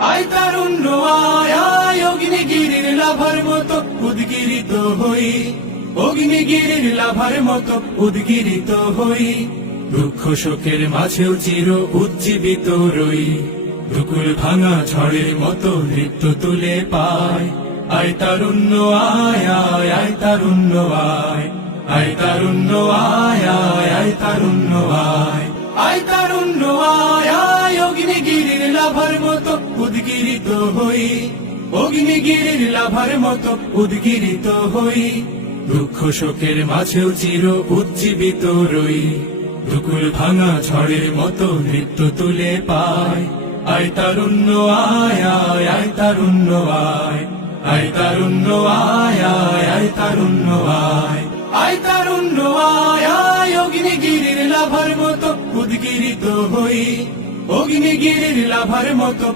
আয় তারুণ্য আয় আয় অগ্নিগিরির লাভার মতো উদ্গিরিত হই, অগ্নিগিরির লাভার মতো উদ্গিরিত হই, দুঃখ শোকের মাঝেও চির উজ্জীবিত রই, দুকুল ভাঙা ঝড়ের মতো নৃত্য তুলে পায়। আয় তারুণ্য আয় আয় আয় তারুণ্য আয়, আয় তারুণ্য আয় আয় আয় তারুণ্য আয়, আয় তারুণ্য আয় আয় অগ্নিগিরির লাভার মতো উদ্গিরিত হই, অগ্নিগিরির লাভার মতো উদ্গিরিত হই, দুঃখ শোকের মাঝেও চির উজ্জীবিত রই, দুকুল ভাঙা ঝড়ের মতো নৃত্য তুলে পায়। আয় তারুণ্য আয় আয় আয় তারুণ্য আয়, আয় তারুণ্য আয় আয় আয় তারুণ্য আয়, আয় তারুণ্য আয় আয় অগ্নিগিরির লাভার মতো উদ্গিরিত হই, অগ্নিগিরির লাভার মতো